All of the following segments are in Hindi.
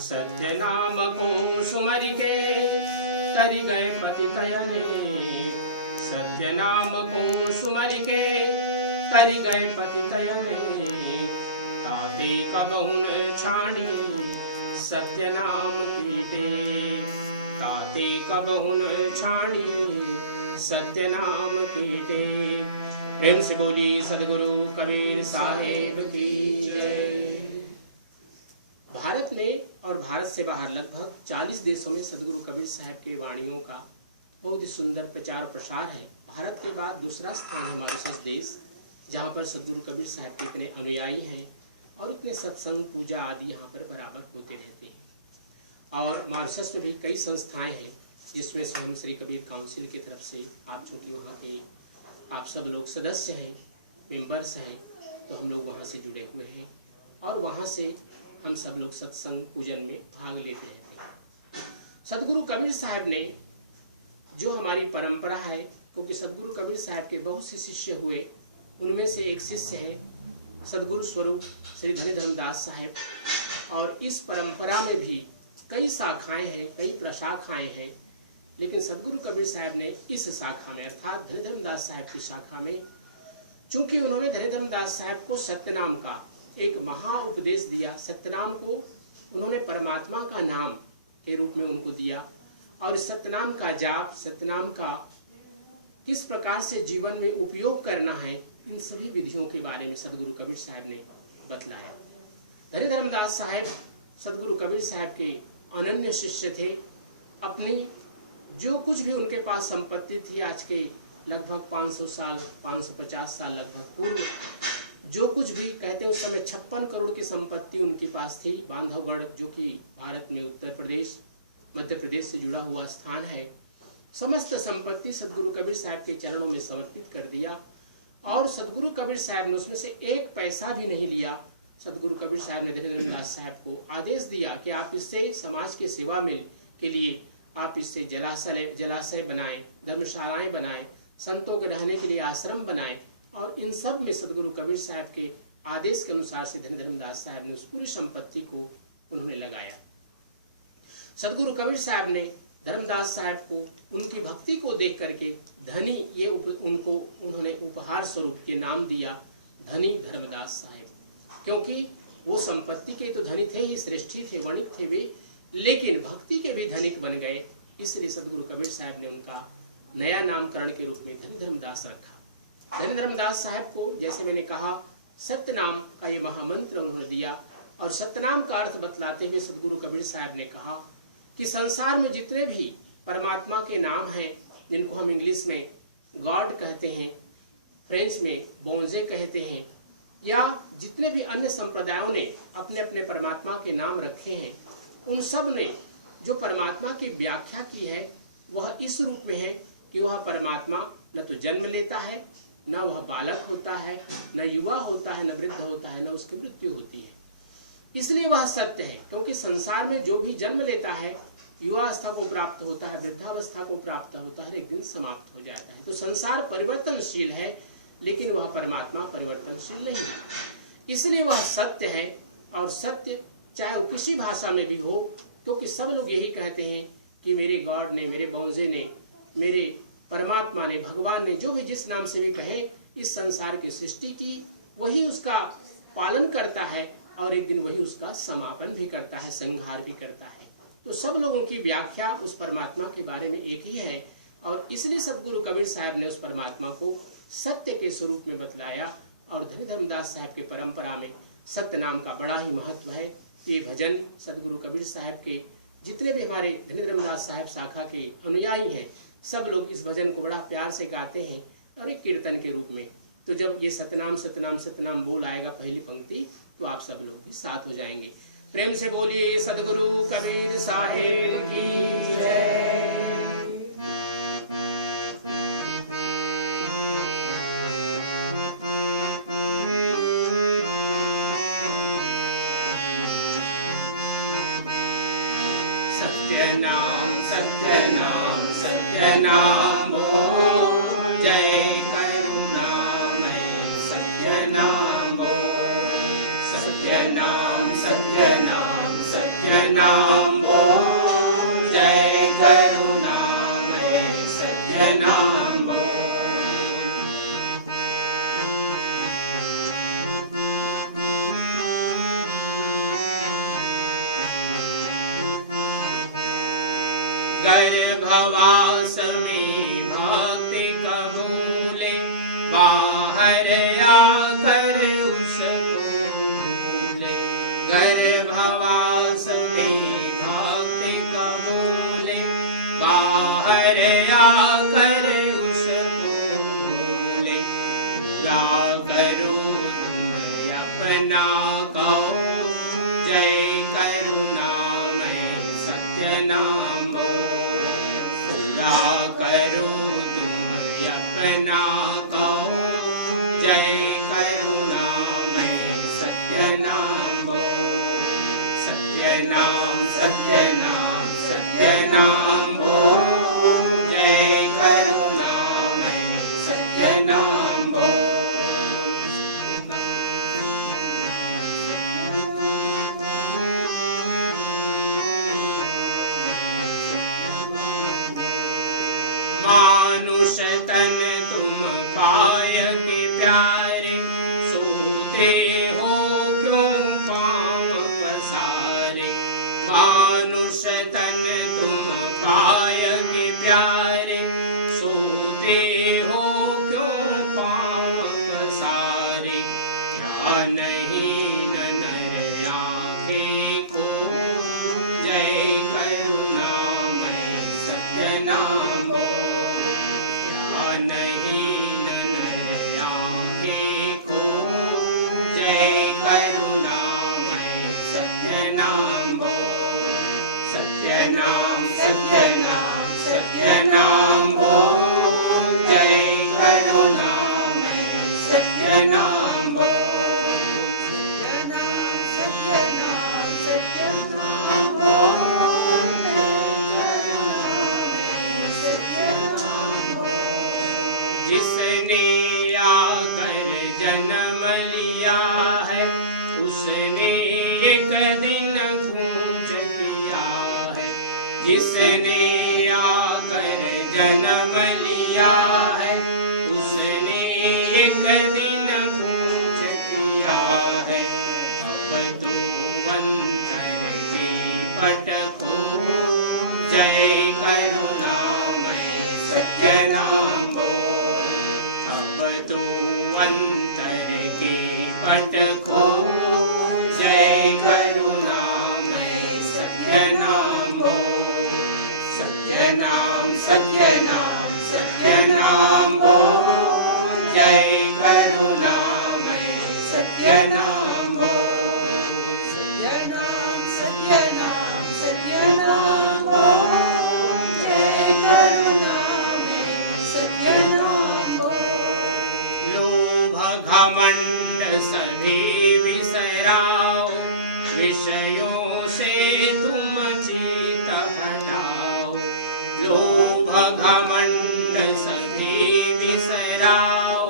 सत्य नाम को सुमर के तरि गए पतितयने। सत्य नाम को सुमर के तरि गए पतितयने। ताते कबहुन छाणी सत्य नाम कीटे। ताते कबहुन छाणी सत्य नाम कीटे। प्रेम से बोली सदगुरु कबीर साहेब की जय। भारत में और भारत से बाहर लगभग 40 देशों में सदगुरु कबीर साहब के वाणियों का बहुत ही सुंदर प्रचार और प्रसार है। भारत के बाद दूसरा स्थान है मॉरिशस देश, जहाँ पर सदगुरु कबीर साहब के इतने अनुयायी हैं और इतने सत्संग पूजा आदि यहाँ पर बराबर होते रहते हैं। और मॉरिशस में भी कई संस्थाएं हैं जिसमें स्वयं श्री कबीर काउंसिल की तरफ से आप चूँकि वहाँ के आप सब लोग सदस्य हैं, मेंबर्स हैं, तो हम लोग वहाँ से जुड़े हुए हैं और वहाँ से हम सब लोग सत्संग पूजन में भाग लेते रहते हैं। सदगुरु कबीर साहब ने जो हमारी परंपरा है, क्योंकि सदगुरु कबीर साहब के बहुत से शिष्य हुए, उनमें से एक शिष्य है सदगुरु स्वरूप श्री धनी धर्मदास साहब। और इस परंपरा में भी कई शाखाएं हैं, कई प्रशाखाएं हैं, लेकिन सदगुरु कबीर साहब ने इस शाखा में अर्थात धनी धर्मदास साहब की शाखा में, चूंकि उन्होंने धनी धर्मदास साहब को सत्यनाम का एक महा उपदेश दिया, सत्यनाम को उन्होंने परमात्मा का नाम के रूप में उनको दिया और सत्यनाम का जाप, सत्यनाम का किस प्रकार से जीवन में उपयोग करना है, इन सभी विधियों के बारे में सदगुरु कबीर साहब ने बतलाया। धनी धर्मदास साहब सदगुरु कबीर साहब के अनन्य शिष्य थे। अपनी जो कुछ भी उनके पास संपत्ति थी, आज के लगभग 500 साल 550 साल लगभग पूर्व, जो कुछ भी कहते हैं उस समय 56 करोड़ की संपत्ति उनके पास थी। बांधवगढ़ जो कि भारत में उत्तर प्रदेश मध्य प्रदेश से जुड़ा हुआ स्थान है, समस्त संपत्ति सदगुरु कबीर साहब के चरणों में समर्पित कर दिया और सदगुरु कबीर साहब ने उसमें से एक पैसा भी नहीं लिया। सदगुरु कबीर साहब ने धनी धर्मदास साहब को आदेश दिया कि आप इससे समाज के सेवा में के लिए आप इससे जलाशय बनाएं, धर्मशालाएं बनाएं, संतों के रहने के लिए आश्रम बनाएं। और इन सब में सदगुरु कबीर साहब के आदेश के अनुसार से धनी धर्मदास साहब ने उस पूरी संपत्ति को उन्होंने लगाया। सदगुरु कबीर साहब ने धर्मदास साहब को उनकी भक्ति को देख करके धनी ये उनको उन्होंने उपहार स्वरूप के नाम दिया, धनी धर्मदास साहब। क्योंकि वो संपत्ति के तो धनी थे ही, श्रेष्ठी थे, वणिक थे वे, लेकिन भक्ति के भी धनिक बन गए। इसलिए सदगुरु कबीर साहब ने उनका नया नामकरण के रूप में धनी धर्मदास रखा। धनी धर्मदास साहब को जैसे मैंने कहा सत्यनाम का ये महामंत्र उन्होंने दिया और सत्यनाम का अर्थ बतलाते हुए सदगुरु कबीर साहब ने कहा कि संसार में जितने भी परमात्मा के नाम हैं, जिनको हम इंग्लिश में गॉड कहते हैं, फ्रेंच में बोंजे कहते हैं, या जितने भी अन्य संप्रदायों ने अपने अपने परमात्मा के नाम रखे हैं, उन सब ने जो परमात्मा की व्याख्या की है वह इस रूप में है कि वह परमात्मा न तो जन्म लेता है, न वह बालक होता है, न युवा होता है, न वृद्ध होता है, न उसकी मृत्यु होती है। इसलिए वह सत्य है, क्योंकि संसार में जो भी जन्म लेता है, युवावस्था को प्राप्त होता है, वृद्धावस्था को प्राप्त होता है, एक दिन समाप्त हो जाता है। तो संसार परिवर्तनशील है, लेकिन वह परमात्मा परिवर्तनशील नहीं है। इसलिए वह सत्य है और सत्य चाहे वो किसी भाषा में भी हो, क्योंकि सब लोग यही कहते हैं कि मेरे गॉड ने, मेरे बौजे ने, मेरे परमात्मा ने, भगवान ने, जो भी जिस नाम से भी कहें, इस संसार की सृष्टि की, वही उसका पालन करता है और एक दिन वही उसका समापन भी करता है, संहार भी करता है। तो सब लोगों की व्याख्या उस परमात्मा के बारे में एक ही है और इसलिए सदगुरु कबीर साहब ने उस परमात्मा को सत्य के स्वरूप में बतलाया। और धनी धर्मदास साहब की परंपरा में सत्य नाम का बड़ा ही महत्व है। ये भजन सदगुरु कबीर साहब के जितने भी हमारे धनी धर्मदास साहब शाखा के अनुयायी हैं, सब लोग इस भजन को बड़ा प्यार से गाते हैं और एक कीर्तन के रूप में। तो जब ये सतनाम सतनाम सतनाम बोल आएगा पहली पंक्ति, तो आप सब लोग भी साथ हो जाएंगे। प्रेम से बोलिए सदगुरु कबीर साहेब की जय। सत्यनाम सत्यनाम सत्यनाम बोल, जय करुणामय सत्यनाम बोल। सत्यनाम सत्यनाम सत्यनाम गर्भवास में भक्ति कबूले, बाहर आकर उसको भूले। गर्भवास में भक्ति कबूले, बाहर आकर उसको भूले। पूरा करो तुम अपना कहो, जय करुणामय सत्य नाम बोलो। पूरा करो तुम अपना कहो, जय करुणामय सत्य नाम बोलो। सत्य नाम सत्य नाम सत्य नाम बोलो, जय करुणामय सत्य नाम बोलो। मानुष तन तुम काय के प्यारे, सोते हो क्यों पाँव पसारे। मानुष तन तुम काय के प्यारे, सोते हो क्यों पाँव पसारे। क्या नहीं नर आँखें को, जय करुणामय सत्य नाम बोलो। क्या नहीं नर आँखें को, जय करुणामय सत्य नाम बोलो। सत्य नाम सत्य नाम सत्य नाम बोलो, जय करुणामय सत्य नाम बोलो। सत्य नाम सत्य नाम बोल, जय करुणामय सत्य नाम बोल। जिसने आकर जन्म लिया है, उसने एक दिन कूच किया है। जिसने आकर जन्म लिया है, उसने एक दिन कूच किया है। अब तो अंतर की पट खो, जय करुणामय सत्य नाम बोलो। अब तो अंतर की पट खो, जय करुणामय सत्य नाम बोलो। सत्य नाम सत्य नाम सत्य नाम बोलो, जय करुणामय सत्य नाम बोलो। सत्य नाम सत्य नाम सत्य नाम बोल, जय करुणामय सत्य नाम बोल। लोभ घमंड सभी विसराओ, विषयों से तुम चित हटाओ। लोभ घमंड सभी विसराओ,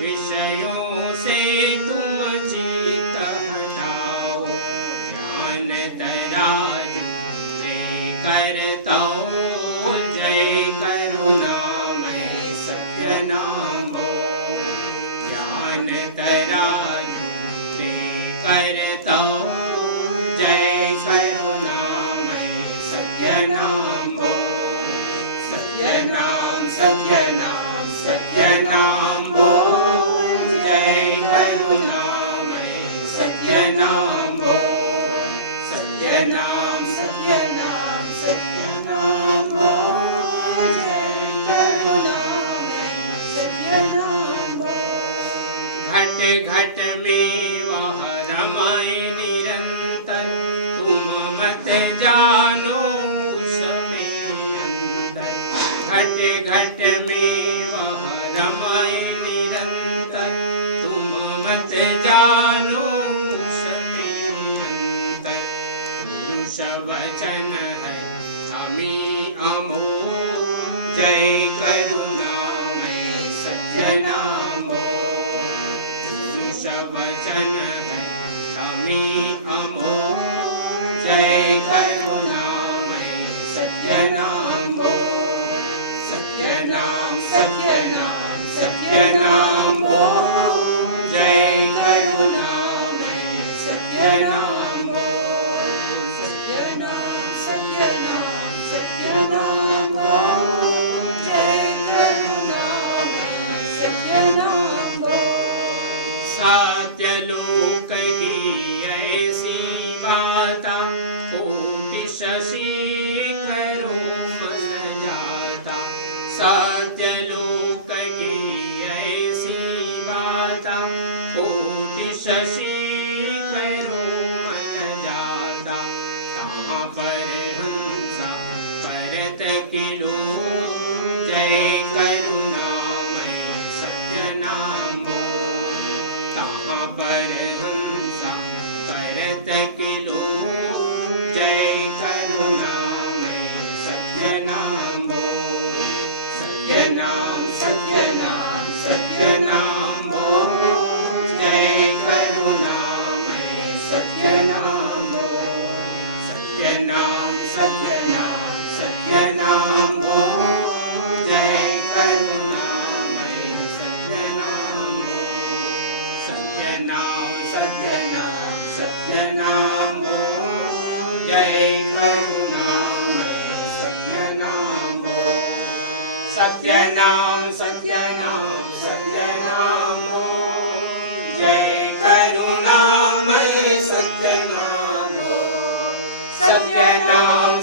विषयों से तुम चित हटाओ। ज्ञान तराजू लेकर तौल, जय करुणामय सत्य नाम बोलो। ज्ञान तराजू लेकर तौल, जय करुणामय सत्य नाम बोलो। सत्य नाम सत्य नाम सत्य नाम बोल, जय करुणामय सत्य नाम बोलो। सत्य नाम सत्य नाम सत्य नाम बोल, जय करुणामय सत्य नाम बोल। घट घट में वह रमाए निरंतर, तुम मत जानो उसमें अंतर। घट घट में वह रमाए निरंतर, तुम मत जानो उसमें अंतर। पुरुष वचन है अमी अमोल, जय करुणामय सत्य नाम बोलो। पुरुष वचन है अमी अमोल, जय करुणामय सत्य नाम बोलो। सत्य नाम सत्य नाम सत्य नाम बोलो, जय करुणामय सत्य नाम बोलो। सत्य नाम सत्य नाम सत्य नाम नाम सत्य नाम हो। जय करुणामय सत्य नाम हो। सत्य नाम